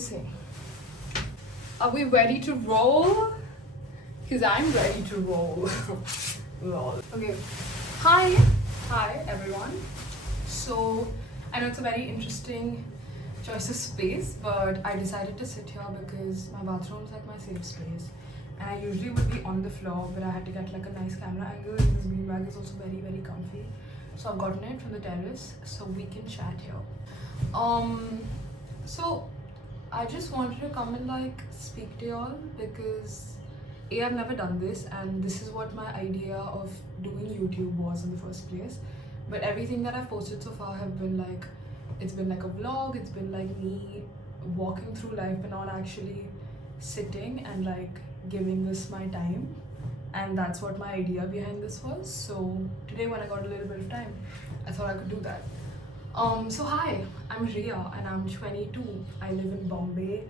was saying, are we ready to roll? Because I'm ready to roll. Lol. Okay. Hi everyone. So I know it's a very interesting choice of space, but I decided to sit here because my bathroom is like my safe space. And I usually would be on the floor, but I had to get like a nice camera angle, and this beanbag is also very, very comfy. So I've gotten it from the terrace so we can chat here. So I just wanted to come and like speak to y'all because I've never done this, and this is what my idea of doing YouTube was in the first place. But everything that I've posted so far have been like, it's been like a vlog, it's been like me walking through life but not actually sitting and like giving this my time. And that's what my idea behind this was. So today when I got a little bit of time, I thought I could do that. So hi, I'm Ria and I'm 22. I live in Bombay.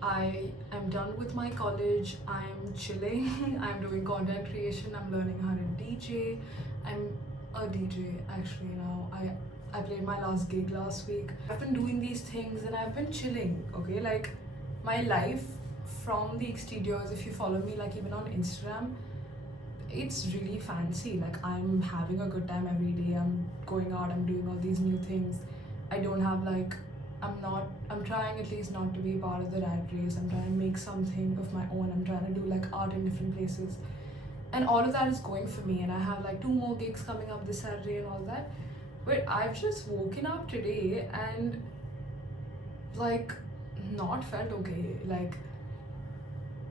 I am done with my college. I'm chilling. I'm doing content creation. I'm learning how to DJ. I'm a DJ actually now. I played my last gig last week. I've been doing these things and I've been chilling, okay? Like my life from the exteriors, if you follow me like even on Instagram, it's really fancy. Like I'm having a good time every day. I'm going out, I'm doing all these new things. I don't have like, I'm trying at least not to be part of the rat race. I'm trying to make something of my own. I'm trying to do like art in different places. And all of that is going for me. And I have like 2 more gigs coming up this Saturday and all that. But I've just woken up today and like not felt okay. Like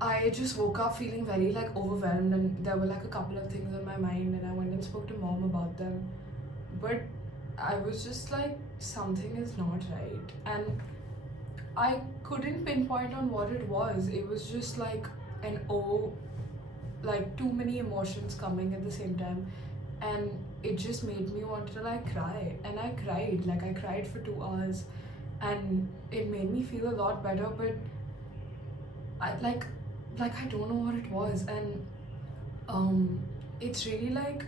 I just woke up feeling very like overwhelmed, and there were like a couple of things on my mind, and I went and spoke to mom about them. But I was just like, something is not right, and I couldn't pinpoint on what it was. It was just like like too many emotions coming at the same time, and it just made me want to like cry. And I cried for 2 hours, and it made me feel a lot better. But I I don't know what it was. And it's really like,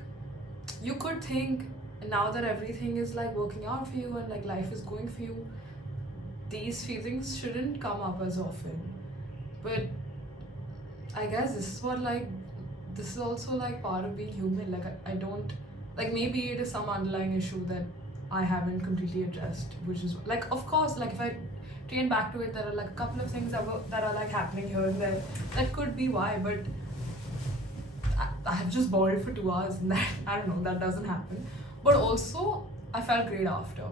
you could think now that everything is like working out for you and like life is going for you, these feelings shouldn't come up as often. But I guess this is also like part of being human. Like I don't, like maybe it is some underlying issue that I haven't completely addressed, which is like, of course, like if I train back to it, there are like a couple of things that are like happening here and there. That could be why, but I have just boiled for 2 hours, and that, I don't know, that doesn't happen. But also, I felt great after.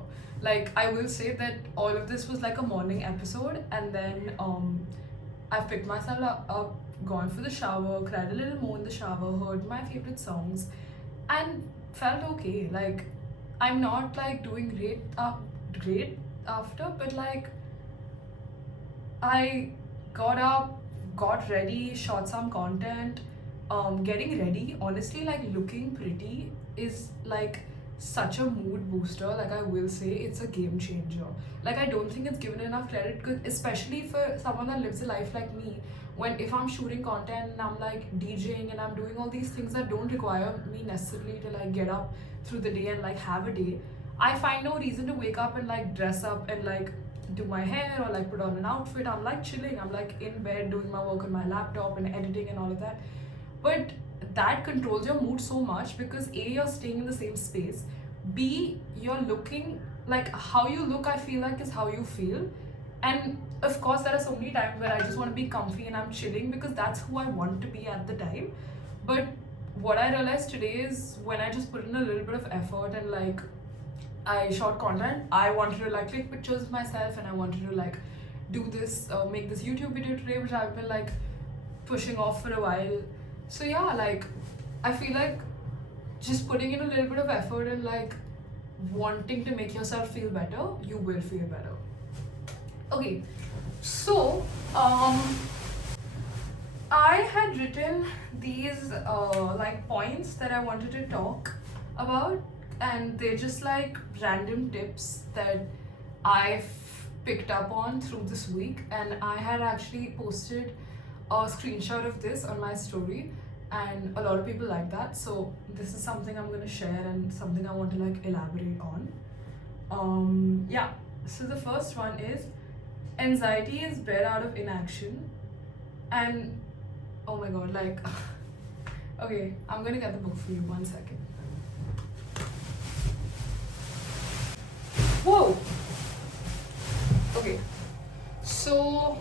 Like I will say that all of this was like a morning episode, and then I picked myself up, gone for the shower, cried a little more in the shower, heard my favorite songs, and felt okay. Like I'm not like doing great after, but like I got up, got ready, shot some content. Getting ready, honestly, like looking pretty is like such a mood booster. Like I will say, it's a game changer. Like I don't think it's given enough credit, especially for someone that lives a life like me. When if I'm shooting content and I'm like DJing and I'm doing all these things that don't require me necessarily to like get up through the day and like have a day, I find no reason to wake up and like dress up and like do my hair or like put on an outfit. I'm like chilling. I'm like in bed doing my work on my laptop and editing and all of that. But that controls your mood so much because A, you're staying in the same space. B, you're looking like, how you look, I feel like, is how you feel. And of course, there are so many times where I just want to be comfy and I'm chilling because that's who I want to be at the time. But what I realized today is when I just put in a little bit of effort and like I shot content, I wanted to like click pictures of myself, and I wanted to like do this, make this YouTube video today, which I've been like pushing off for a while. So yeah, like I feel like just putting in a little bit of effort and like wanting to make yourself feel better, you will feel better. Okay, so I had written these like points that I wanted to talk about, and they're just like random tips that I've picked up on through this week. And I had actually posted a screenshot of this on my story, and a lot of people like that. So this is something I'm going to share and something I want to like elaborate on. Yeah, so the first one is, Anxiety is bred out of inaction, and oh my god, like, okay, I'm gonna get the book for you, 1 second. Whoa! Okay, so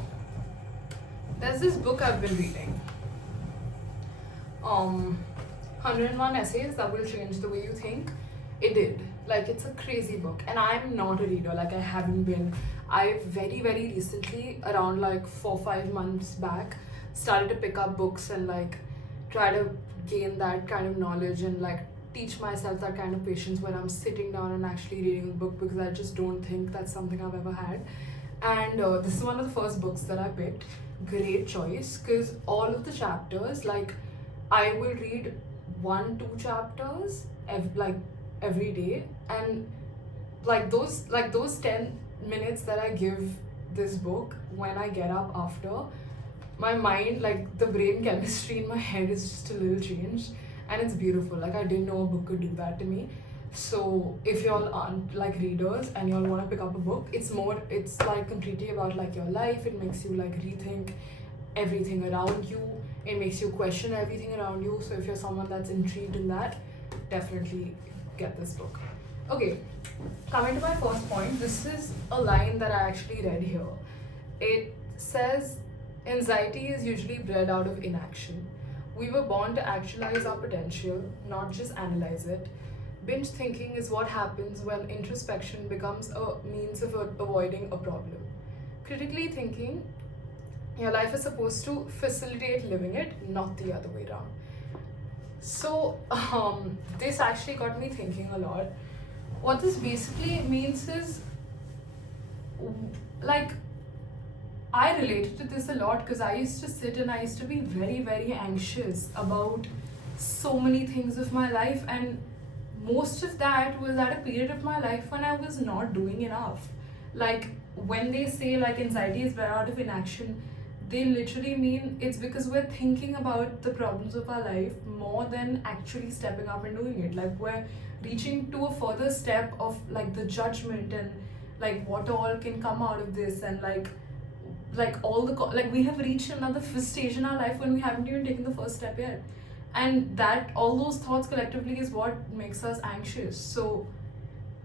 there's this book I've been reading. 101 Essays That Will Change the Way You Think. It did. Like, it's a crazy book, and I'm not a reader. Like, I haven't been. I very, very recently, around like 4-5 months back, started to pick up books and like try to gain that kind of knowledge and like teach myself that kind of patience when I'm sitting down and actually reading a book, because I just don't think that's something I've ever had. And this is one of the first books that I picked. Great choice, because all of the chapters, like, I will read 1-2 chapters every day, and like those 10 minutes that I give this book when I get up after, my mind, like the brain chemistry in my head is just a little changed, and it's beautiful. Like, I didn't know a book could do that to me. So if y'all aren't like readers and y'all want to pick up a book, it's like completely about like your life. It makes you like rethink everything around you. It makes you question everything around you. So if you're someone that's intrigued in that, definitely get this book. Okay, coming to my first point, this is a line that I actually read here. It says, anxiety is usually bred out of inaction. We were born to actualize our potential, not just analyze it. Binge thinking is what happens when introspection becomes a means of avoiding a problem. Critically thinking, your life is supposed to facilitate living it, not the other way around. So, this actually got me thinking a lot. What this basically means is, like, I related to this a lot because I used to sit and I used to be very, very anxious about so many things of my life, and most of that was at a period of my life when I was not doing enough. Like, when they say like anxiety is bred out of inaction, they literally mean it's because we're thinking about the problems of our life more than actually stepping up and doing it. Like, we're reaching to a further step of like the judgment and like what all can come out of this, and like all the like we have reached another stage in our life when we haven't even taken the first step yet, and that all those thoughts collectively is what makes us anxious. So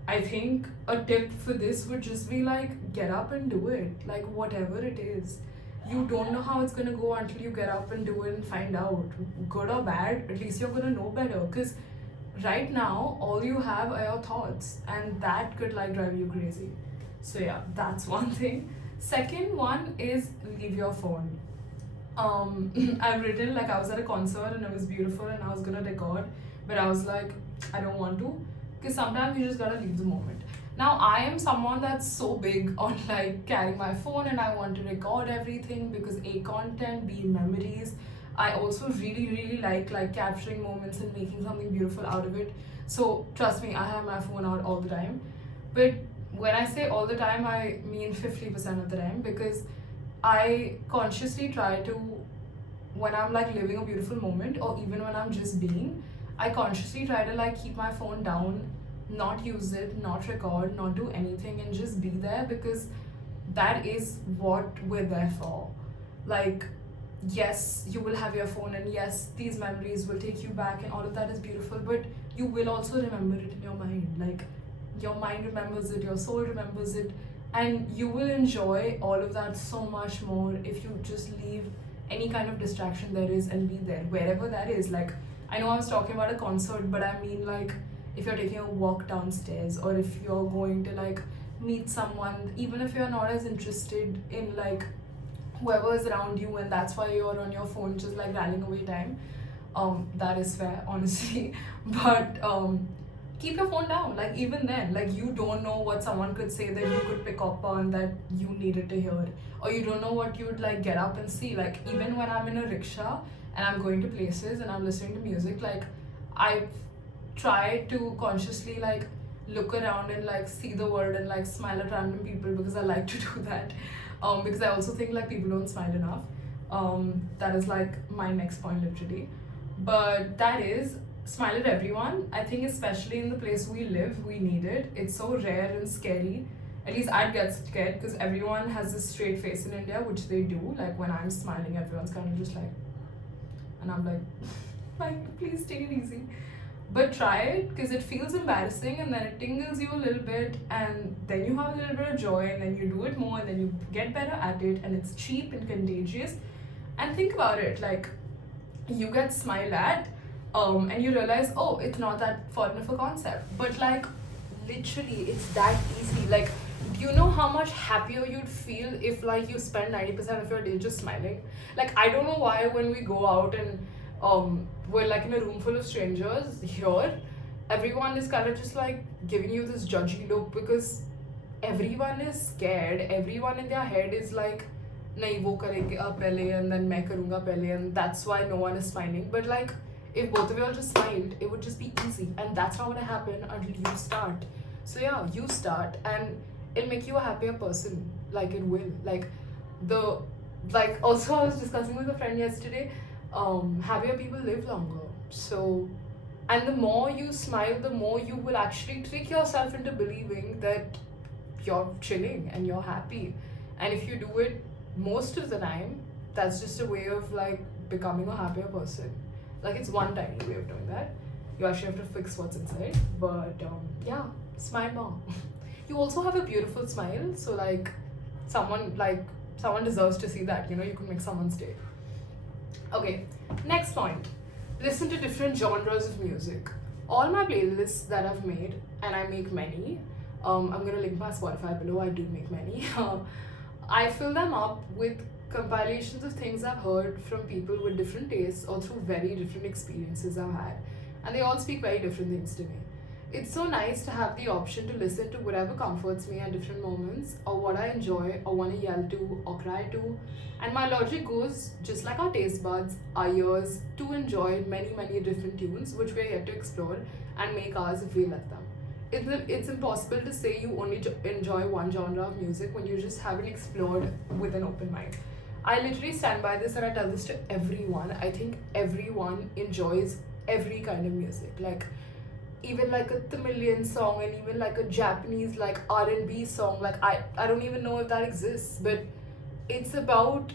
I think a tip for this would just be like, get up and do it, like whatever it is. You don't know how it's gonna go until you get up and do it and find out, good or bad. At least you're gonna know better, because right now all you have are your thoughts, and that could like drive you crazy. So yeah, that's one thing. Second one is, leave your phone. I've written, like, I was at a concert and it was beautiful and I was gonna record, but I was like, I don't want to, because sometimes you just gotta leave the moment. Now, I am someone that's so big on like carrying my phone, and I want to record everything because A, content, B, memories. I also really, really like capturing moments and making something beautiful out of it. So trust me, I have my phone out all the time. But when I say all the time, I mean 50% of the time, because I consciously try to, when I'm like living a beautiful moment, or even when I'm just being, I consciously try to like keep my phone down, not use it, not record, not do anything, and just be there, because that is what we're there for. Like, yes, you will have your phone, and yes, these memories will take you back, and all of that is beautiful, but you will also remember it in your mind. Like, your mind remembers it, your soul remembers it, and you will enjoy all of that so much more if you just leave any kind of distraction there is and be there, wherever that is. Like, I know I was talking about a concert, but I mean, like, if you're taking a walk downstairs, or if you're going to like meet someone, even if you're not as interested in like whoever is around you, and that's why you're on your phone just like rallying away time, that is fair, honestly. But keep your phone down. Like, even then, like, you don't know what someone could say that you could pick up on that you needed to hear, or you don't know what you would like get up and see. Like, even when I'm in a rickshaw and I'm going to places and I'm listening to music, like, I try to consciously like look around and like see the world and like smile at random people, because I like to do that. Because I also think like people don't smile enough. That is like my next point, literally. But that is, smile at everyone. I think especially in the place we live, we need it. It's so rare and scary, At least I'd get scared because everyone has this straight face in India, which they do. Like when I'm smiling, everyone's kind of just like, and I'm like, like please take it easy. But try it because it feels embarrassing and then it tingles you a little bit and then you have a little bit of joy and then you do it more and then you get better at it and it's cheap and contagious. And think about it, like you get smiled at and you realize, oh, it's not that foreign of a concept. But like literally it's that easy. Like, do you know how much happier you'd feel if like you spend 90% of your day just smiling? Like I don't know why when we go out and we're like in a room full of strangers here, everyone is kind of just like giving you this judgy look because everyone is scared. Everyone in their head is like, nahi wo karega pehle and then main karunga pehle, and that's why no one is smiling. But like if both of you all just smiled, it would just be easy, and that's not gonna happen until you start. So yeah, you start and it'll make you a happier person. Like it will. The like also I was discussing with a friend yesterday, happier people live longer. So, and the more you smile, the more you will actually trick yourself into believing that you're chilling and you're happy. And if you do it most of the time, that's just a way of like becoming a happier person. Like it's one tiny way of doing that. You actually have to fix what's inside. But yeah, smile more. You also have a beautiful smile, so someone deserves to see that. You know, you can make someone's day. Okay, next point. Listen to different genres of music. All my playlists that I've made, and I make many, I'm gonna link my Spotify below, I do make many. I fill them up with compilations of things I've heard from people with different tastes or through very different experiences I've had. And they all speak very different things to me. It's so nice to have the option to listen to whatever comforts me at different moments, or what I enjoy, or want to yell to, or cry to. And my logic goes just like our taste buds, our ears, to enjoy many, many different tunes which we are yet to explore and make ours if we let them. It's impossible to say you only enjoy one genre of music when you just haven't explored with an open mind. I literally stand by this and I tell this to everyone. I think everyone enjoys every kind of music. Like, even like a Tamilian song and even like a Japanese like R&B song, like I don't even know if that exists, but it's about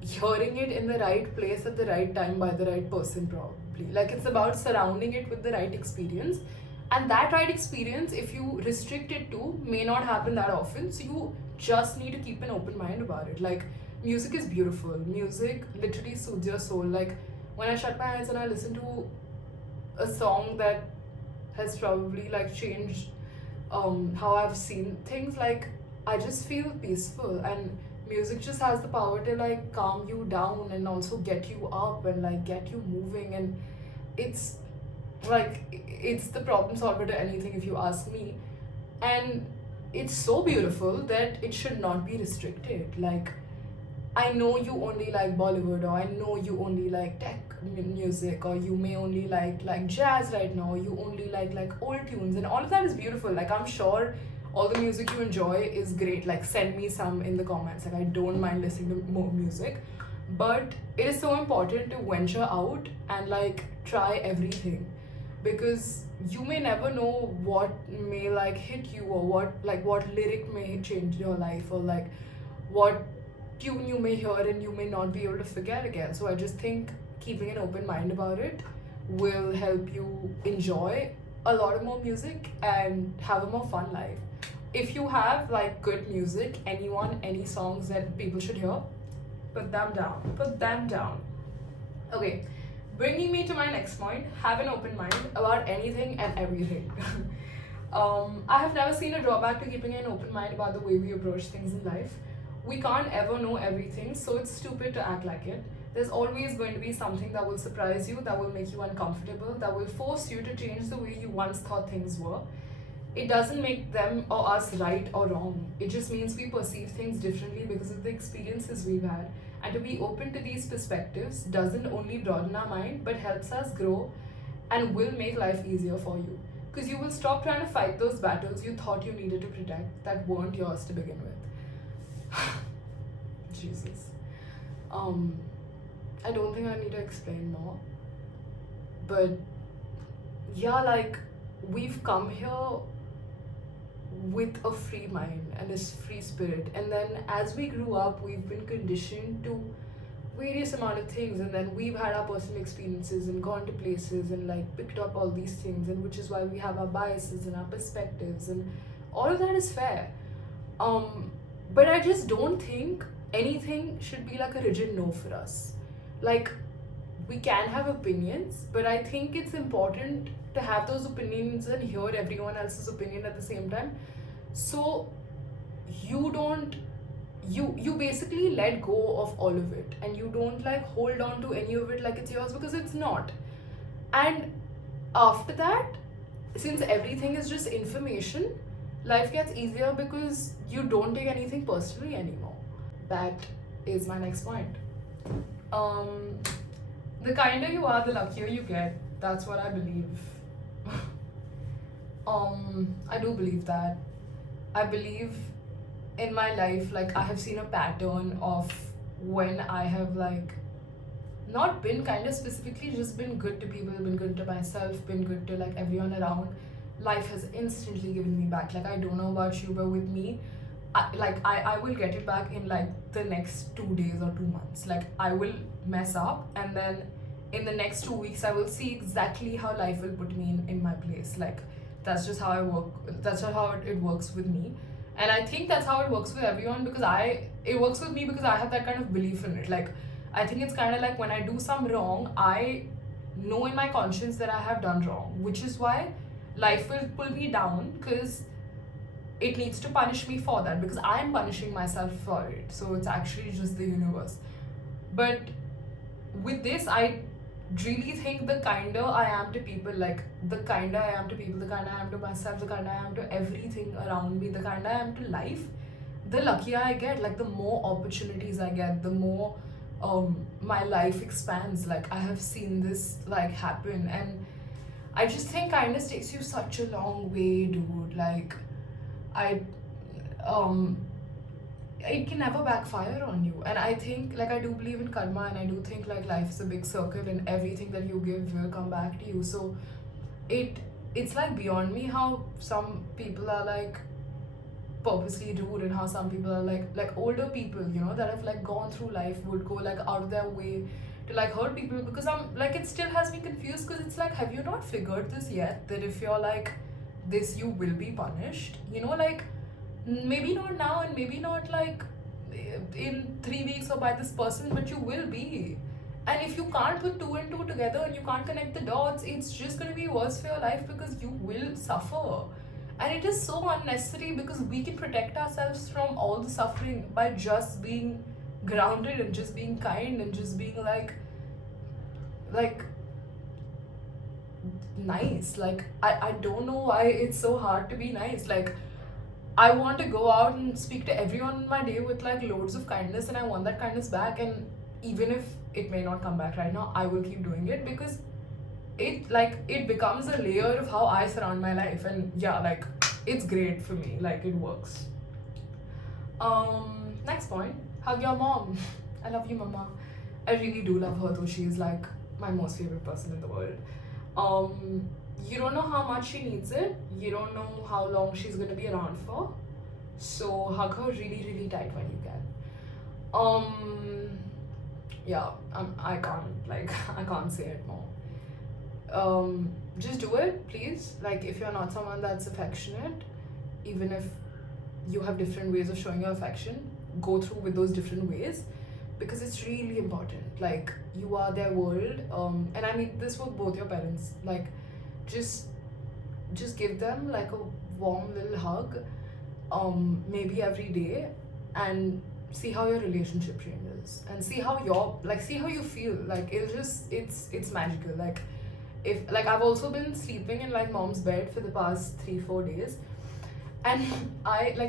hearing it in the right place at the right time by the right person, probably. Like it's about surrounding it with the right experience, and that right experience, if you restrict it to, may not happen that often. So you just need to keep an open mind about it. Like music is beautiful. Music literally soothes your soul. Like when I shut my eyes and I listen to a song that has probably like changed how I've seen things, like I just feel peaceful, and music just has the power to like calm you down and also get you up and like get you moving, and it's it's the problem solver to anything if you ask me. And it's so beautiful that it should not be restricted. Like I know you only like Bollywood, or I know you only like tech music, or you may only like jazz right now, or you only like old tunes, and all of that is beautiful. Like I'm sure all the music you enjoy is great. Like send me some in the comments. Like I don't mind listening to more music, but it is so important to venture out and like try everything, because you may never know what may like hit you, or what lyric may change your life, or like what tune you may hear and you may not be able to forget again. So I just think keeping an open mind about it will help you enjoy a lot more music and have a more fun life. If you have like good music, any songs that people should hear, put them down. Put them down. Okay, bringing me to my next point, have an open mind about anything and everything. I have never seen a drawback to keeping an open mind about the way we approach things in life. We can't ever know everything, so it's stupid to act like it. There's always going to be something that will surprise you, that will make you uncomfortable, that will force you to change the way you once thought things were. It doesn't make them or us right or wrong. It just means we perceive things differently because of the experiences we've had. And to be open to these perspectives doesn't only broaden our mind, but helps us grow and will make life easier for you. Because you will stop trying to fight those battles you thought you needed to protect that weren't yours to begin with. Jesus. I don't think I need to explain more. But yeah, like we've come here with a free mind and this free spirit. And then as we grew up, we've been conditioned to various amount of things, and then we've had our personal experiences and gone to places and like picked up all these things, and which is why we have our biases and our perspectives, and all of that is fair. But I just don't think anything should be like a rigid no for us. Like, we can have opinions, but I think it's important to have those opinions and hear everyone else's opinion at the same time. So you don't you basically let go of all of it, and you don't like hold on to any of it like it's yours, because it's not. And after that, since everything is just information, life gets easier because you don't take anything personally anymore. That is my next point. um the kinder you are, the luckier you get. That's what I believe. I do believe that. I believe in my life, like, I have seen a pattern of when I have like not been kind of specifically, just been good to people, been good to myself, been good to like everyone around. Life has instantly given me back. Like, I don't know about you, but with me, I will get it back in like the next 2 days or 2 months. Like, I will mess up, and then in the next 2 weeks I will see exactly how life will put me in my place. Like, that's just how I work. That's just how it works with me. And I think that's how it works with everyone, because it works with me because I have that kind of belief in it. Like, I think it's kind of like when I do some wrong, I know in my conscience that I have done wrong, which is why life will pull me down, because it needs to punish me for that, because I am punishing myself for it. So it's actually just the universe. But with this, I really think the kinder I am to people, like the kinder I am to people, the kinder I am to myself, the kinder I am to everything around me, the kinder I am to life, the luckier I get. Like, the more opportunities I get, the more my life expands. Like, I have seen this like happen, and I just think kindness takes you such a long way, dude. Like, I it can never backfire on you. And I think, like, I do believe in karma, and I do think like life is a big circle, and everything that you give will come back to you. So it's like beyond me how some people are like purposely rude, and how some people are like older people, you know, that have like gone through life, would go like out of their way to like hurt people. Because I'm like, it still has me confused, because it's like, have you not figured this yet, that if you're like this, you will be punished, you know? Like, maybe not now, and maybe not like in 3 weeks or by this person, but you will be. And if you can't put two and two together, and you can't connect the dots, it's just going to be worse for your life, because you will suffer. And it is so unnecessary, because we can protect ourselves from all the suffering by just being grounded, and just being kind, and just being like nice. Like, I don't know why it's so hard to be nice. Like, I want to go out and speak to everyone in my day with like loads of kindness, and I want that kindness back. And even if it may not come back right now, I will keep doing it, because it becomes a layer of how I surround my life. And yeah, like, it's great for me. Like, it works. Next point, hug your mom. I love you, mama. I really do love her, though. She's like my most favorite person in the world. You don't know how much she needs it. You don't know how long she's gonna be around for. So hug her really, really tight when you can. Yeah, I can't say it more. Just do it, please. Like, if you're not someone that's affectionate, even if you have different ways of showing your affection, go through with those different ways, because it's really important. Like, you are their world. And I mean this with both your parents. Like, just give them like a warm little hug, maybe every day, and see how your relationship changes, and see how you feel. Like, it's magical. Like, if like, I've also been sleeping in like mom's bed for the past 3-4 days, and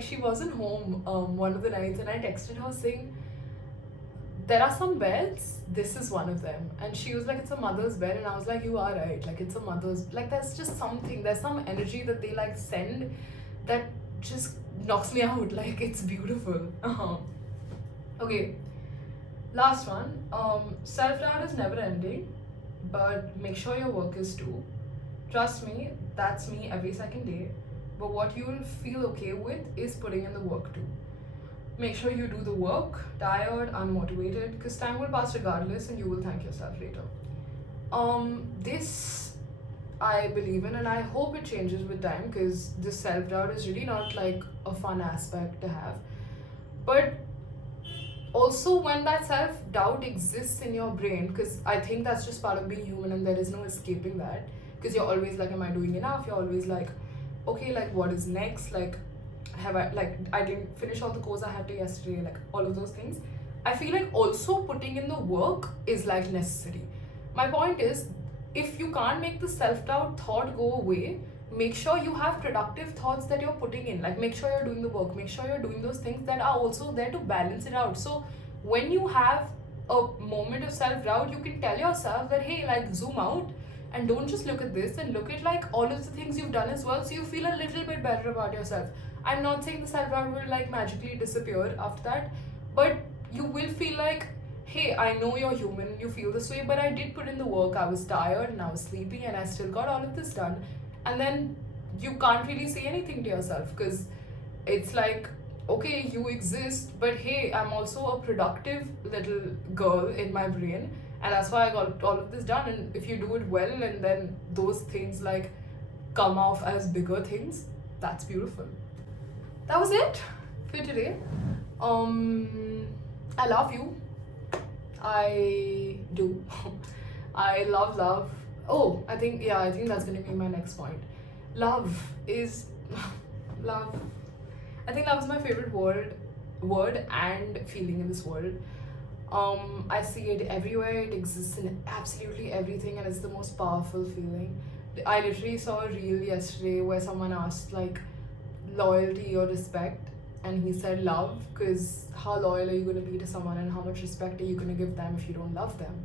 she wasn't home one of the nights, and I texted her saying, there are some beds, this is one of them. And she was like, it's a mother's bed. And I was like, you are right. Like, it's a mother's, like, there's just something, there's some energy that they like send that just knocks me out. Like, it's beautiful. Okay, last one. Self-doubt is never ending, but make sure your work is too. Trust me, that's me every second day. but what you'll feel okay with is putting in the work too. Make sure you do the work, tired, unmotivated, because time will pass regardless and you will thank yourself later. This I believe in, and I hope it changes with time, because this self-doubt is really not like a fun aspect to have. But also, when that self-doubt exists in your brain, because I think that's just part of being human and there is no escaping that, because you're always like, am I doing enough? You're always like, okay, like what is next? Like, have I, like, I didn't finish all the course I had to yesterday, like all of those things. I feel like also putting in the work is like necessary. My point is, if you can't make the self-doubt thought go away, make sure you have productive thoughts that you're putting in. Like, make sure you're doing the work, make sure you're doing those things that are also there to balance it out. So when you have a moment of self-doubt, you can tell yourself that, hey, like, zoom out and don't just look at this, and look at like all of the things you've done as well, so you feel a little bit better about yourself. I'm not saying the self-doubt will like magically disappear after that, but you will feel like, hey, I know you're human, you feel this way, but I did put in the work. I was tired and I was sleepy and I still got all of this done. And then you can't really say anything to yourself, because it's like, okay, you exist, but hey, I'm also a productive little girl in my brain, and that's why I got all of this done. And if you do it well, and then those things like come off as bigger things, that's beautiful. That was it for today. I love you. I do. I love. Oh, I think that's gonna be my next point. Love is love. I think love is my favorite word and feeling in this world. I see it everywhere. It exists in absolutely everything, and it's the most powerful feeling. I literally saw a reel yesterday where someone asked like loyalty or respect, and he said love, because how loyal are you going to be to someone, and how much respect are you going to give them if you don't love them?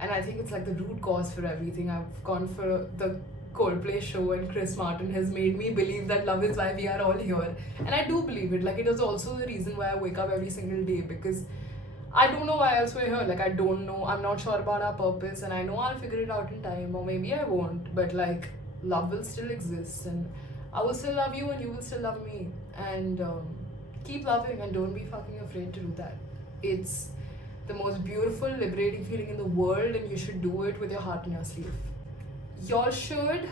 And I think it's like the root cause for everything. I've gone for the Coldplay show, and Chris Martin has made me believe that love is why we are all here, and I do believe it. Like, it is also the reason why I wake up every single day, because I don't know why else we're here. Like, I don't know, I'm not sure about our purpose, and I know I'll figure it out in time, or maybe I won't, but like, love will still exist, and I will still love you and you will still love me. And keep loving, and don't be fucking afraid to do that. It's the most beautiful, liberating feeling in the world, and you should do it with your heart in your sleeve. Y'all should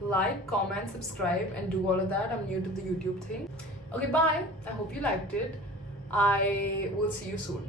like, comment, subscribe, and do all of that. I'm new to the YouTube thing. Okay, bye. I hope you liked it. I will see you soon.